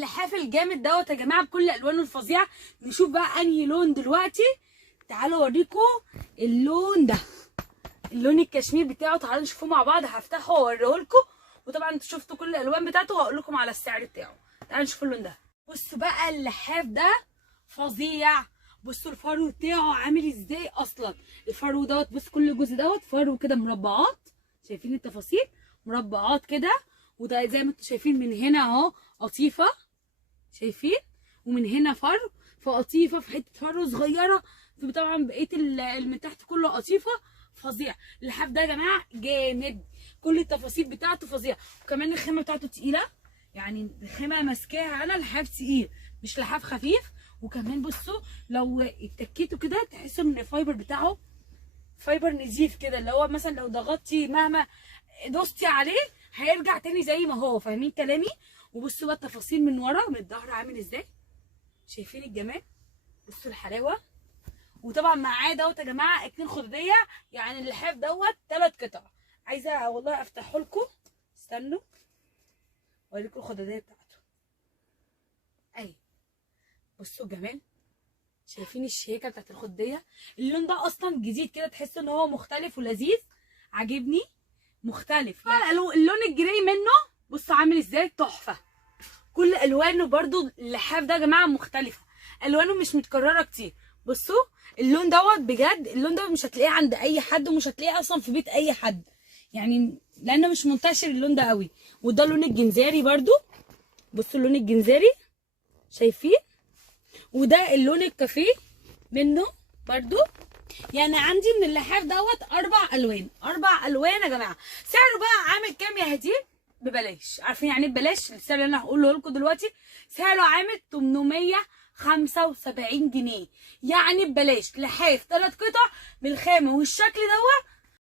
اللحاف الجامد دوت يا جماعه بكل الوانه الفظيعه. نشوف بقى انهي لون دلوقتي. تعالوا اوريكم اللون ده، اللون الكشمير بتاعه. تعالوا نشوفوه مع بعض. هفتحه واوريه لكم، وطبعا انتوا شفتوا كل الالوان بتاعته وهقول لكم على السعر بتاعه. تعالوا نشوفوا اللون ده. بصوا بقى اللحاف ده فظيع. بصوا الفرو بتاعه عامل ازاي اصلا. الفرو دوت بص كل جزء دوت فرو كده مربعات، شايفين التفاصيل مربعات كده. وده زي ما انتوا شايفين من هنا اهو قطيفه، شايفين، ومن هنا فرو فقطيفه في حته فرو صغيره، طبعا بقيه من تحت كله قطيفه. فظيع اللحاف ده يا جماعه جامد، كل التفاصيل بتاعته فظيعه. وكمان الخامه بتاعته تقيله، يعني الخامه ماسكاها انا لحاف تقيل مش لحاف خفيف. وكمان بصوا لو اتكيتوا كده تحسوا ان الفايبر بتاعه فايبر نظيف كده، اللي هو مثلا لو ضغطتي مهما دوستي عليه هيرجع تاني زي ما هو، فاهمين كلامي. وبصوا بقى التفاصيل من ورا من الظهر عامل ازاي، شايفين الجمال، بصوا الحلاوه. وطبعا معاه دوت يا جماعه 2 خدوديه، يعني اللحاف دوت 3 قطع. عايزه والله افتحه لكم، استنوا اوريكم الخدوديه بتاعته اهي. بصوا الجمال، شايفين الشياكه بتاعت الخدوديه. اللون ده اصلا جديد كده، تحسوا ان هو مختلف ولذيذ، عاجبني مختلف يعني. اللون الجراي منه بصوا عامل ازاي تحفه. كل الوانه برضو اللحاف ده يا جماعه مختلفه، الوانه مش متكرره كتير. بصوا اللون دوت بجد، اللون دوت مش هتلاقيه عند اي حد، ومش هتلاقيه اصلا في بيت اي حد يعني، لانه مش منتشر اللون ده قوي. وده اللون الجنزاري برضو، بصوا اللون الجنزاري شايفين. وده اللون الكافيه منه برضو. يعني عندي من اللحاف دوت 4 الوان، 4 الوان يا جماعه. سعره بقى عامل كام يا هدير؟ ببلاش. عارفين يعني ايه ببلاش؟ السعر اللي انا هقوله لكم دلوقتي سعره عامل 875 جنيه، يعني ببلاش لحاف 3 قطع بالخامه والشكل دوت